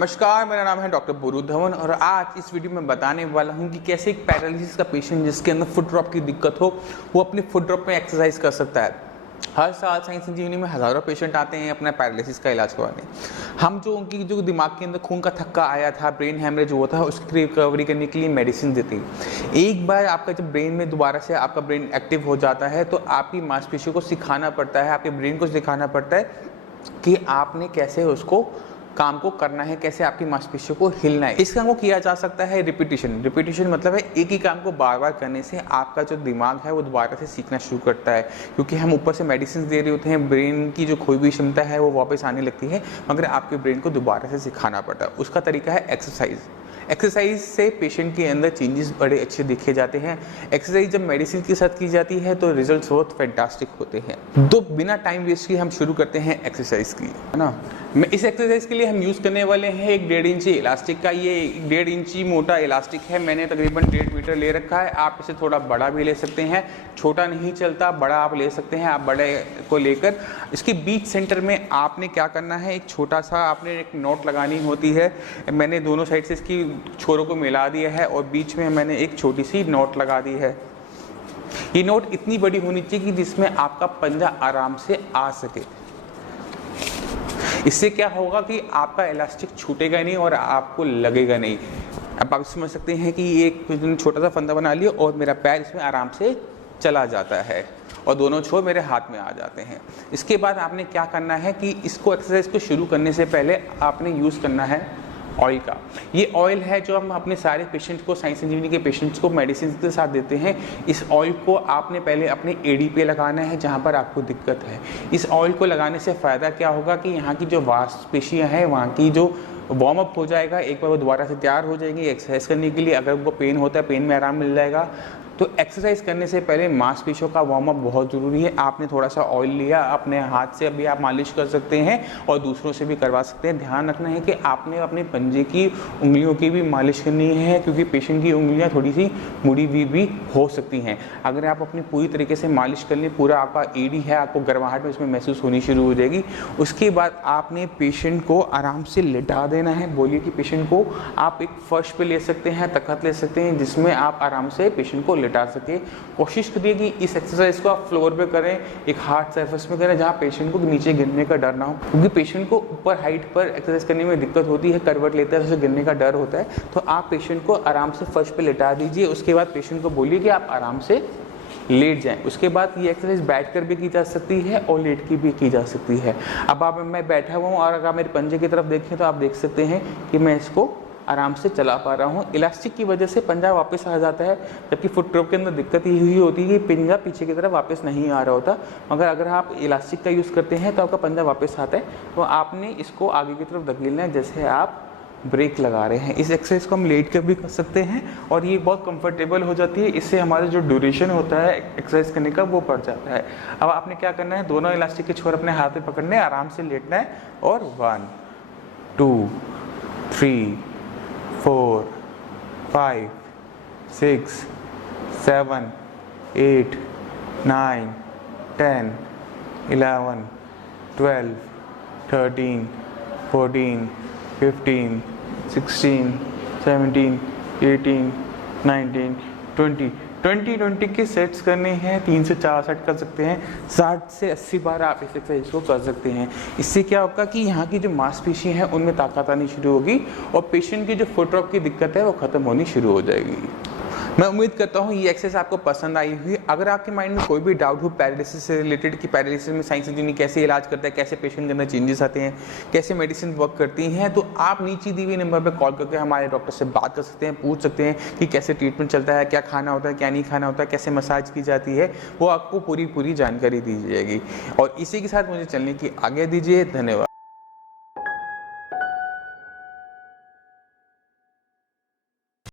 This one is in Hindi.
नमस्कार, मेरा नाम है डॉक्टर बोरू धवन और आज इस वीडियो में बताने वाला हूं कि कैसे एक पैरालिसिस का पेशेंट जिसके अंदर फुट ड्रॉप की दिक्कत हो वो अपनी फुट ड्रॉप में एक्सरसाइज कर सकता है। हर साल साइंस संजीवनी में हज़ारों पेशेंट आते हैं अपना पैरालिसिस का इलाज करवाने। हम जो उनकी जो दिमाग के अंदर खून का थक्का आया था, ब्रेन हैमरेज हुआ था, उसकी रिकवरी करने के लिए मेडिसिन देती है। एक बार आपका जब ब्रेन में दोबारा से आपका ब्रेन एक्टिव हो जाता है तो आपकी मांसपेशियों को सिखाना पड़ता है, आपके ब्रेन को सिखाना पड़ता है कि आपने कैसे उसको काम को करना है, कैसे आपकी मांसपेशियों को हिलना है। इस काम को किया जा सकता है रिपीटिशन मतलब है एक ही काम को बार बार करने से आपका जो दिमाग है वो दोबारा से सीखना शुरू करता है। क्योंकि हम ऊपर से मेडिसिन दे रहे होते हैं, ब्रेन की जो खोई हुई क्षमता है वो वापस आने लगती है, मगर आपके ब्रेन को दोबारा से सिखाना पड़ता है। उसका तरीका है एक्सरसाइज से पेशेंट के अंदर चेंजेस बड़े अच्छे देखे जाते हैं। एक्सरसाइज जब मेडिसिन के साथ की जाती है तो रिजल्ट्स बहुत फैंटास्टिक होते हैं। तो बिना टाइम वेस्ट किए हम शुरू करते हैं एक्सरसाइज की, है ना। इस एक्सरसाइज के लिए हम यूज़ करने वाले हैं एक 1.5 इंची इलास्टिक का। ये 1.5 इंची मोटा इलास्टिक है, मैंने तकरीबन 1.5 मीटर ले रखा है। आप इसे थोड़ा बड़ा भी ले सकते हैं, छोटा नहीं चलता, बड़ा आप ले सकते हैं। आप बड़े को लेकर इसके बीच सेंटर में आपने क्या करना है, एक छोटा सा आपने एक नोट लगानी होती है। मैंने दोनों साइड से इसकी छोरों को मिला दिया है और बीच में मैंने एक छोटी सी नोट लगा दी है। ये नोट इतनी बड़ी होनी चाहिए कि जिसमें आपका पंजा आराम से आ सके। इससे क्या होगा कि आपका इलास्टिक छूटेगा नहीं और आपको लगेगा नहीं। अब आप समझ सकते हैं कि ये एक छोटा सा फंदा बना लिया और मेरा पैर इसमें आराम से चला जाता है और दोनों छोर मेरे हाथ में आ जाते हैं। इसके बाद आपने क्या करना है कि इसको एक्सरसाइज को शुरू करने से पहले आपने यूज़ करना है ऑयल का। ये ऑयल है जो हम अपने सारे पेशेंट को, साइंस संजीवनी के पेशेंट्स को मेडिसिन के साथ देते हैं। इस ऑयल को आपने पहले अपने एडी पे लगाना है जहाँ पर आपको दिक्कत है। इस ऑयल को लगाने से फ़ायदा क्या होगा कि यहाँ की जो मांसपेशियाँ हैं वहाँ की जो वार्म अप हो जाएगा, एक बार वो दोबारा से तैयार हो जाएंगी एक्सरसाइज करने के लिए। अगर उनको पेन होता है, पेन में आराम मिल जाएगा। तो एक्सरसाइज करने से पहले मांसपेशियों का वार्म अप बहुत ज़रूरी है। आपने थोड़ा सा ऑयल लिया, अपने हाथ से अभी आप मालिश कर सकते हैं और दूसरों से भी करवा सकते हैं। ध्यान रखना है कि आपने अपने पंजे की उंगलियों की भी मालिश करनी है, क्योंकि पेशेंट की उंगलियां थोड़ी सी मुड़ी हुई भी हो सकती हैं। अगर आप अपनी पूरी तरीके से मालिश कर लें, पूरा आपका एडी है, आपको गर्माहट में उसमें महसूस होनी शुरू हो जाएगी। उसके बाद आपने पेशेंट को आराम से लिटा देना है। बोलिए कि पेशेंट को आप एक फर्श पे ले सकते हैं, तख्त ले सकते हैं, जिसमें आप आराम से पेशेंट को लिटा सके। कोशिश करिए कि इस एक्सरसाइज को आप फ्लोर पे करें, एक हार्ड सरफेस में करें जहां पेशेंट को नीचे गिरने का डर ना हो। क्योंकि पेशेंट को ऊपर हाइट पर एक्सरसाइज करने में दिक्कत होती है, करवट लेता है, उसे गिरने का डर होता है। तो आप पेशेंट को आराम से फर्श पे लिटा दीजिए। उसके बाद पेशेंट को बोलिए कि आप आराम से लेट जाएं। उसके बाद ये एक्सरसाइज बैठ कर भी की जा सकती है और लेट की भी की जा सकती है। अब मैं बैठा हुआ हूँ और अगर आप मेरे पंजे की तरफ देखें तो आप देख सकते हैं कि मैं इसको आराम से चला पा रहा हूँ। इलास्टिक की वजह से पंजा वापस आ जाता है, जबकि फुट ड्रॉप के अंदर दिक्कत ये हुई होती है कि पंजा पीछे की तरफ वापस नहीं आ रहा होता। मगर अगर आप इलास्टिक का यूज़ करते हैं तो आपका पंजा वापस आता है। तो आपने इसको आगे की तरफ धकेलना है जैसे आप ब्रेक लगा रहे हैं। इस एक्सरसाइज को हम लेट कर भी कर सकते हैं और ये बहुत कंफर्टेबल हो जाती है। इससे हमारा जो ड्यूरेशन होता है एक्सरसाइज करने का वो बढ़ जाता है। अब आपने क्या करना है, दोनों इलास्टिक के छोर अपने हाथ में पकड़ने, आराम से लेटना है और 1 2 3 4 5 6 7 8 9 10 11 12 13 14 15 16 17 18 19 20 के सेट्स करने हैं। 3 से 4 सेट कर सकते हैं। 60 से 80 बार आप इस एक्सरसाइज को कर सकते हैं। इससे क्या होगा कि यहाँ की जो मांसपेशी हैं उनमें ताकत आनी शुरू होगी और पेशेंट की जो फुट ड्रॉप की दिक्कत है वो ख़त्म होनी शुरू हो जाएगी। मैं उम्मीद करता हूँ ये एक्सरसाइज आपको पसंद आई हुई। अगर आपके माइंड में कोई भी डाउट हो पैरालिसिस से रिलेटेड कि पैरालिसिस में साइंस संजीवनी कैसे इलाज करता है, कैसे पेशेंट के अंदर चेंजेस आते हैं, कैसे मेडिसिन वर्क करती हैं, तो आप नीचे दी हुई नंबर पर कॉल करके हमारे डॉक्टर से बात कर सकते हैं, पूछ सकते हैं कि कैसे ट्रीटमेंट चलता है, क्या खाना होता है, क्या नहीं खाना होता है, कैसे मसाज की जाती है। वो आपको पूरी जानकारी दी जाएगी। और इसी के साथ मुझे चलने की आज्ञा दीजिए। धन्यवाद।